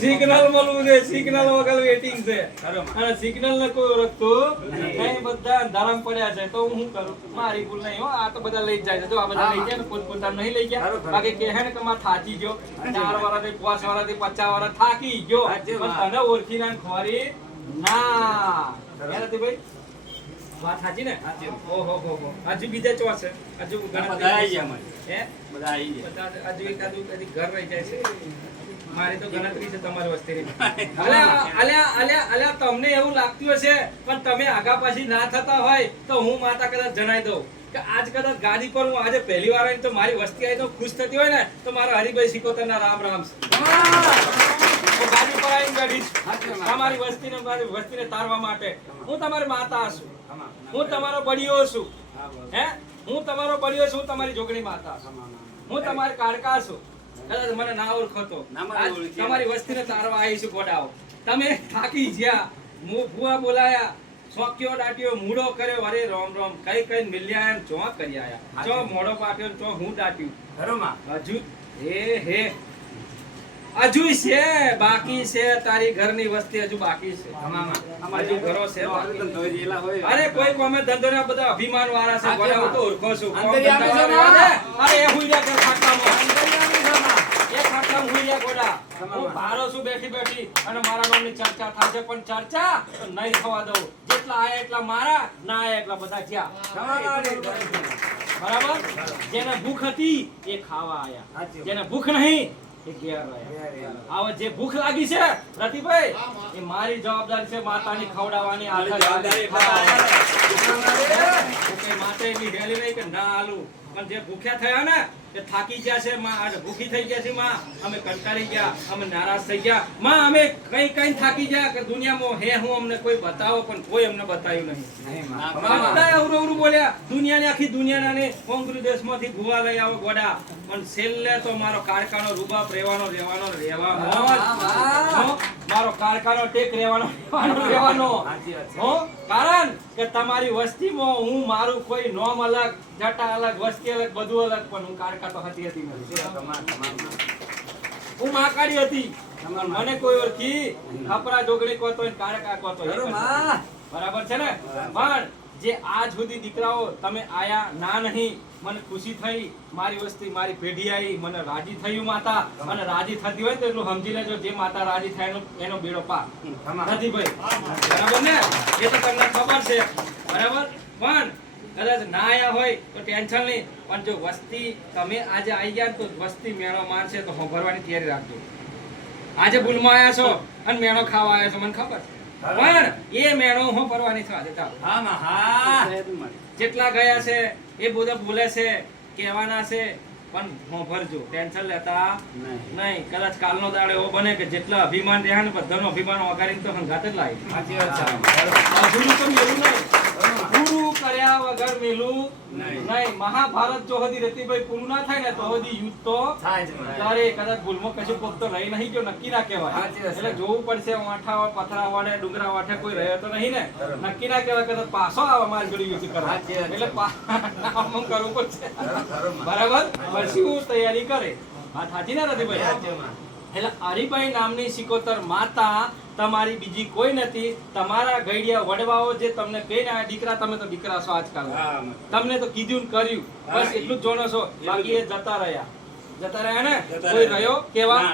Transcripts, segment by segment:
Signal મળવું છે, signal વગર વેટિંગ છે અને સિગ્નલ ને કોઈ ઓળખતું નહીં, બધા અંધારામાં પડ્યા છે. તો હું શું કરું? મારી ભૂલ નહીં હો, આ તો બધા લઈ જાય છે. જો આ બધા લઈ ગયા ને પોતપોતાનું નહીં લઈ ગયા. બાકી કહે ને કે માં થાકી ગયો, 4 વાળાથી 5 વાળાથી 50 વાળા થાકી ગયો, પણ તને ઓળખી ના ખોરી ના નથી ભાઈ. વાત સાચી ને? ઓહો હો હો. હજુ બીજા ચો છે, હજુ બધા આવી ગયા હે, બધા આવી ગયા. બધા હજુ એકાદું કદી ઘર રહી જાય છે. મારી તો ગણતરી છે તમારી વસ્તીની. અલ્યા તમને એવું લાગતું હશે, પણ તમે આગા પાછી ના થતા હોય તો હું માતા કદાચ જણાઈ દઉં કે આજ કદાચ ગાડી પર હું આજે પહેલી વાર આવીને તો મારી વસ્તી આવી તો ખુશ થતી હોય ને તો મારા હરિભાઈ સિકોતરના રામ રામ છે. હું ગાડી પર આવીને બેઠીશ તમારી વસ્તીને, મારી વસ્તીને તારવા માટે. હું તમારી માતા છું, હું તમારો બળિયો છું, હે હું તમારો બળિયો છું, તમારી જોગણી માતા છું, હું તમારી કાળકા છું. કદાચ મને ના ઓળખો તો તમારી વસ્તીને તારવા આવી છું. ગોડાઓ તમે થાકી ગયા, ભૂવા બોલાયા, સોક્યો દાટ્યો, મૂડો કર્યો, અરે રોમ રોમ કઈ કઈ મિલ્યા એમ ચો કરી આયા, ચો મોડો પાટ્યો, ચો હું દાટ્યું. હજુ હે હજુ છે બાકી છે, તારી ઘરની વસ્તી હજુ બાકી છે, હજુ ઘરો છે. અરે કોઈ કોમે ધંધો ના, બધા અભિમાન વાળા છે. ગોડાઓ તો ઓળખો છું. અરે એ હુઈ ગયા ખાટલામાં, એ ખાટલામાં હુઈ ગયા ગોડા. હું ભારો છું બેઠી બેઠી અને મારા નામની ચર્ચા થાય છે, પણ ચર્ચા નહીં થવા દઉં. જેટલા આયા એટલા મારા, ના આયા એટલા બધા ગયા. બરાબર? જેને ભૂખ હતી એ ખાવા આયા, જેને ભૂખ નહીં એ ઘેર રહ્યા. આવા જે ભૂખ લાગી છે રતિભાઈ, એ મારી જવાબદારી છે માતાની ખવડાવવાની. માતા એની હેલી નહીં કે ના આલું, પણ જે ભૂખ્યા થયા ને એ થાકી ગયા છે માં, ભૂખી થઈ ગયા છે માં, અમે કંટાળી ગયા, અમે નારાજ થઈ ગયા માં, અમે કઈ કઈ થાકી ગયા કે દુનિયામાં હે હું અમને કોઈ બતાવો, પણ કોઈ અમને બતાવ્યું નહીં. બધા અવરું બોલ્યા, દુનિયાની આખી દુનિયાના કોંગ્રેસ દેશમાંથી ભૂવા લઈ આવો ગોડા, પણ છેલ્લે તો મારો કારખાનો રૂબાબ રહેવાનો મારો કારખાનો ટેક રહેવાનો. કારણ કે તમારી વસ્તીમાં હું મારું કોઈ નોમ અલગ, જટા અલગ, વસ્તી અલગ, બધું અલગ, પણ હું કારકા તો હતી નથી. હું માકાડી હતી, મને કોઈ ઓળખી ખપરા જોગણી કોતો કારકા કોતો. બરાબર છે ને? પણ જે આજ સુધી દીકરાઓ તમે આયા ના નહીં, મને ખુશી થઈ, મારી વસ્તી મારી પેઢી આવી, મને રાજી થયું માતા. અને રાજી થતી હોય તો એટલું સમજી લેજો, જે માતા રાજી થાય એનો બેડો પાર નથી ભાઈ. બરાબર ને? એ તો તમને ખબર છે. બરાબર? પણ કદાચ ના આયા હોય તો ટેન્શન નહીં, પણ જો વસ્તી તમે આજે આવી ગયા તો વસ્તી મેળો મારશે તો ભરવાની તૈયારી રાખજો. આજે ભૂલમાં આવ્યા છો અને મેળો ખાવા આવ્યા છો, મને ખબર છે, પણ એ મેળો હું ભરવાની છે. જેટલા ગયા છે એ બધા બોલે છે, કહેવાના છે, પણ હું ભરજો, ટેન્શન લેતા નહીં. કદાચ કાલનો દાડો એવો બને કે જેટલા અભિમાન રહ્યા ને બધાનો અભિમાન વગાડીને તો હંગાત જ લાવી. પૂરું કર્યા વગર મેલું નહીં. મહાભારત જો હદી રતિભાઈ પૂરું ના થાય ને તો હદી યુદ્ધ તો ત્યારે કદાચ ભૂલમાં કશું કોક તો રહી નહીં ગયો, નક્કી ના કહેવાય. એટલે જોવું પડશે, વાંઠા પથરા વાળે ડુંગરા વાઠે કોઈ રહ્યો તો નહીં ને, નક્કી ના કહેવાય. કદાચ પાછો આવે મારી જોડે યુદ્ધ કરવા, એટલે કરવું પડશે. બરાબર? પછી હું તૈયારી કરે. વાત સાચી ને રતિભાઈ? એટલે હરિભાઈ નામની સિકોતર માતા તમારી બીજી કોઈ નથી. તમારા ગઈડિયા વડવાઓ જે તમને કહીને દીકરા, તમે તો દીકરા છો આજકાલ, તમને તો કીધું કર્યું, બસ એટલું જ જોણો છો. બાકી એ જતા રહ્યા ને, કોઈ રહ્યો કેવા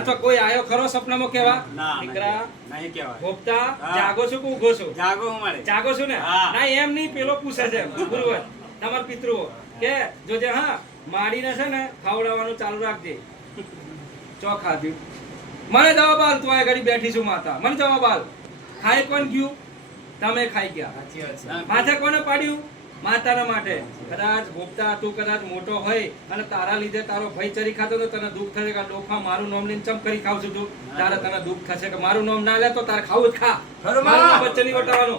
અથવા કોઈ આયો ખરો સપનામાં કેવા દીકરા નહીં કેવા ભોગતા જાગો છો કે ઉભો છો? જાગો છો ને? ના એમ નહીં, પેલો પૂછે છે ગુરુવર તમારા પિતૃઓ કે જોજે હા માડીને છે ને ખવડાવવાનું ચાલુ રાખજે. ચો ખાધું? મને જવાબ આલ, તું આ ઘડી બેઠી છું માતા, મને જવાબ આલ. ખાઈ કોણ ગયું? તમે ખાઈ ગયા. માથે કોને પાડ્યું? માતાના માટે. કદાચ ભોગતા તું કદાચ મોટો હોય અને તારા લીધે તારો ભાઈ ચરી ખાતો તો તને દુઃખ થશે કે ડોફા મારું નામ લઈને ચમ કરી ખાવ છું તું, તારે તને દુઃખ થશે કે મારું નામ ના લે તો તારે ખાવું જ ખા, બચ્ચે નહીં વટાવવાનું.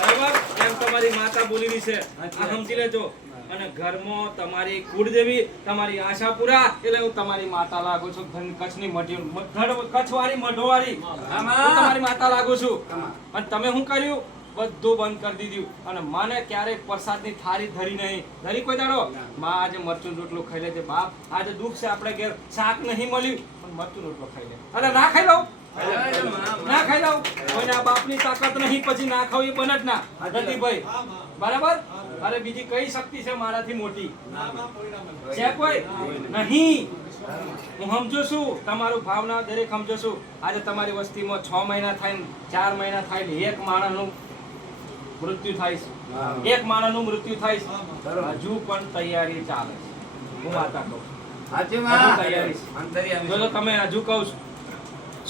બરાબર? એમ તમારી માતા બોલી રહી છે, આ સમજી લેજો. અને ઘરમાં તમારી કુળદેવી, તમારી આશાપુરા, એટલે હું તમારી માતા લાગુ છું. કચ્છની કચ્છવાળી મઢવાળી તમારી માતા લાગુ છું. અને તમે શું કર્યું? બધું બંધ કરી દીધું અને મને ક્યારેય પ્રસાદની થાળી ધરી નહીં. ધરી કોઈ દાડો માં આજે મરચું રોટલો ખાઈ લેજે બાપ, આજે દુઃખ છે આપણે ઘેર શાક નહીં મળ્યું પણ મરચું રોટલો ખાઈ લે. અરે ના ખાઈ લઉં, ના ખાઈ લઉં, કોઈના બાપની તાકાત નહીં પછી ના ખાવ એ બને જ ના રતિભાઈ, બરાબર? અરે બીજી કઈ શક્તિ છે મારાથી મોટી છે કોઈ નહીં. હું સમજુ છું તમારું ભાવના દરેક સમજુ છું. આજે તમારી વસ્તીમાં 6 મહિના થાય ને 4 મહિના થાય ને એક માણસનું મૃત્યુ થાય છે, એક માણસનું મૃત્યુ થાય છે, હજુ પણ તૈયારી ચાલે છે. હું વાતા કહું તૈયારી જો તમે હજુ કહું છું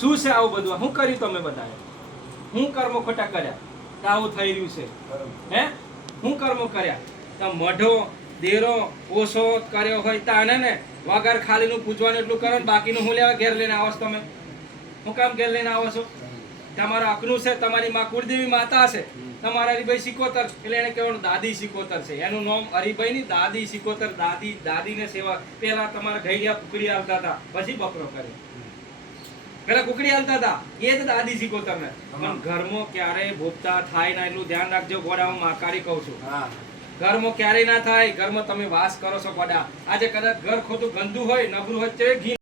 શું છે આવું બધું? શું કર્યું તમે બધાએ? હું કર્મો ખોટા કર્યા તો આવું થઈ રહ્યું છે? હે હું કર્મો કર્યા તો મઢો દેરો ઓછો કર્યો હોય તાને ને વગર ખાલીનું પૂછવાનું એટલું કરો ને બાકીનું હું લેવા ઘેર લઈને આવો છો તમે? હું કામ ઘેર લઈને આવો છો? તમારું અકનું છે, તમારી માં કુળદેવી માતા છે, તમારા હરિભાઈ સિકોતર એટલે એને કહેવાનું દાદી સિકોતર છે. એનું નામ હરિભાઈ ની દાદી સિકોતર. દાદી દાદીને સેવા પેલા તમારા ઘડિયા કુકડી આવતા હતા, પછી બકરો કર્યો. પેલા કુકડી આવતા હતા એ જ દાદી સિકોતર ને. પણ ઘરમાં ક્યારેય ભોગતા થાય ના એટલું ધ્યાન રાખજો ગોડા. હું માકારી કહું છું, ઘરમાં ક્યારેય ના થાય. ઘરમાં તમે વાસ કરો છો ગોડા. આજે કદાચ ઘર ખોટું ગંદુ હોય, નબળું હોય તો ઘી